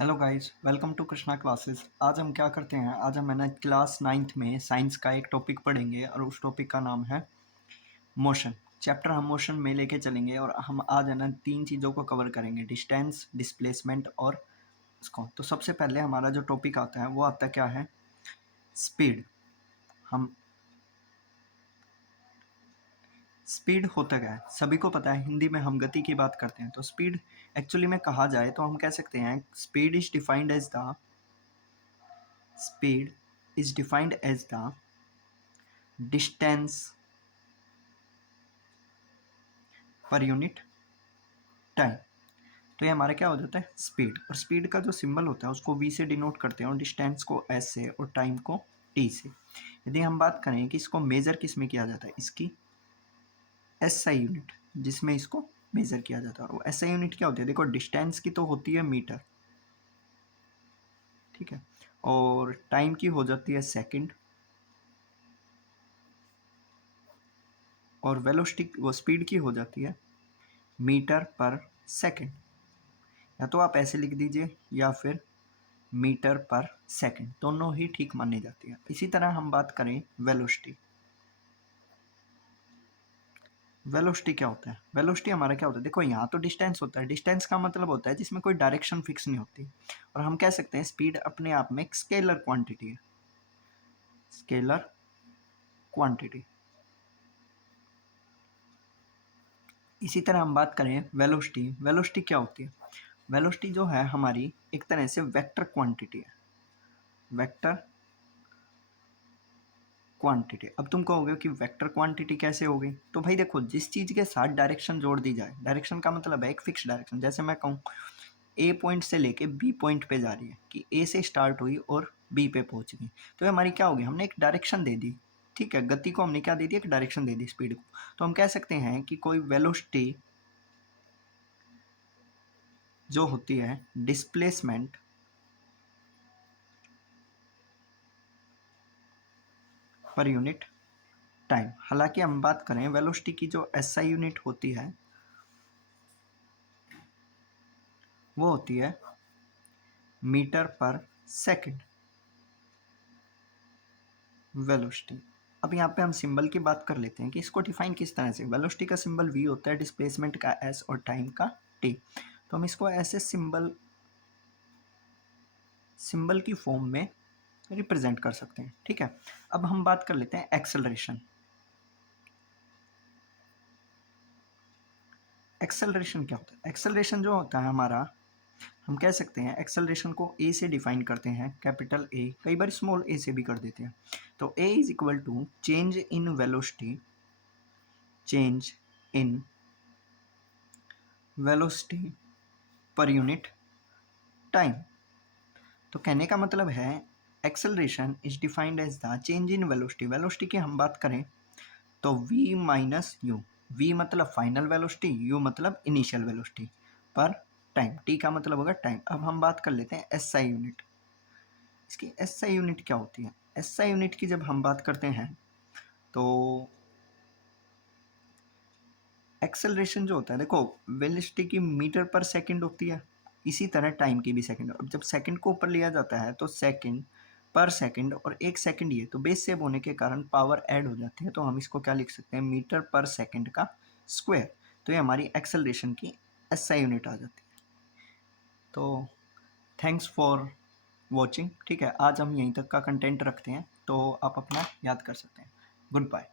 Hello guys, welcome to Krishna classes. आज हम क्या करते हैं, आज हम है ना क्लास 9th में साइंस का एक टॉपिक पढ़ेंगे और उस टॉपिक का नाम है मोशन। चैप्टर हम मोशन में लेके चलेंगे और हम आज है ना 3 चीज़ों को कवर करेंगे, डिस्टेंस, डिस्प्लेसमेंट और इसको। तो सबसे पहले हमारा जो टॉपिक आता है वो आता क्या है, स्पीड। हम स्पीड होता क्या है सभी को पता है, हिंदी में हम गति की बात करते हैं। तो स्पीड एक्चुअली में कहा जाए तो हम कह सकते हैं speed is defined as the speed is defined as the distance per unit time. तो ये हमारा क्या हो जाता है, स्पीड। और स्पीड का जो सिंबल होता है उसको v से डिनोट करते हैं और डिस्टेंस को s से और टाइम को t से। यदि हम बात करें कि इसको मेजर किस में किया जाता है, इसकी SI यूनिट जिसमें इसको मेजर किया जाता है। और SI यूनिट क्या होती है, देखो डिस्टेंस की तो होती है मीटर, ठीक है, और टाइम की हो जाती है सेकंड, और वेलोसिटी वो स्पीड की हो जाती है मीटर पर सेकंड। या तो आप ऐसे लिख दीजिए या फिर मीटर पर सेकंड, दोनों ही ठीक मानी जाती है। इसी तरह हम बात करें वेलोसिटी। वेलोसिटी क्या होता है, वेलोसिटी हमारा क्या होता है, देखो यहाँ तो डिस्टेंस होता है, डिस्टेंस का मतलब होता है जिसमें कोई डायरेक्शन फिक्स नहीं होती। और हम कह सकते हैं स्पीड अपने आप में एक स्केलर क्वांटिटी है, स्केलर क्वांटिटी। इसी तरह हम बात करें वेलोसिटी, वेलोसिटी क्या होती है, वेलोसिटी जो है हमारी एक तरह से वेक्टर क्वांटिटी है, वेक्टर क्वांटिटी। अब तुम कहोगे कि वेक्टर क्वांटिटी कैसे होगी, तो भाई देखो जिस चीज़ के साथ डायरेक्शन जोड़ दी जाए, डायरेक्शन का मतलब है एक फिक्स डायरेक्शन। जैसे मैं कहूँ ए पॉइंट से लेके बी पॉइंट पे जा रही है, कि ए से स्टार्ट हुई और बी पे पहुंच गई, तो ये हमारी क्या होगी, हमने एक डायरेक्शन दे दी, ठीक है, गति को हमने क्या दे दी, एक डायरेक्शन दे दी स्पीड को। तो हम कह सकते हैं कि कोई वेलोसिटी जो होती है डिस्प्लेसमेंट पर यूनिट टाइम। हालांकि हम बात करें वेलोसिटी की जो SI यूनिट होती है वो होती है मीटर पर सेकंड वेलोसिटी। अब यहाँ पे हम सिंबल की बात कर लेते हैं कि इसको डिफाइन किस तरह से। वेलोसिटी का सिंबल v होता है, डिस्प्लेसमेंट का s और टाइम का t। तो हम इसको ऐसे सिंबल की फॉर्म में रिप्रेजेंट कर सकते हैं, ठीक है। अब हम बात कर लेते हैं एक्सेलरेशन। एक्सेलरेशन क्या होता है, एक्सेलरेशन जो होता है हमारा, हम कह सकते हैं एक्सेलरेशन को ए से डिफाइन करते हैं, कैपिटल ए, कई बार स्मॉल ए से भी कर देते हैं। तो a is equal to change in velocity, change in velocity per unit time. तो कहने का मतलब है acceleration is defined as the change in velocity. Velocity की हम बात करें तो v माइनस यू, v मतलब फाइनल वेलोसिटी, u मतलब initial velocity, per time, t का मतलब होगा टाइम। अब हम बात कर लेते हैं SI यूनिट। इसकी SI यूनिट क्या होती है, SI यूनिट की जब हम बात करते हैं तो एक्सेलरेशन जो होता है, देखो वेलोसिटी की मीटर पर सेकंड होती है, इसी तरह टाइम की भी सेकंड। अब जब सेकंड को ऊपर लिया जाता है तो सेकंड पर सेकंड, और एक सेकंड ये तो बेस सेव होने के कारण पावर ऐड हो जाती है, तो हम इसको क्या लिख सकते हैं, मीटर पर सेकंड का स्क्वायर। तो ये हमारी एक्सेलरेशन की SI यूनिट आ जाती है। तो थैंक्स फॉर वॉचिंग, ठीक है, आज हम यहीं तक का कंटेंट रखते हैं, तो आप अपना याद कर सकते हैं। Good bye.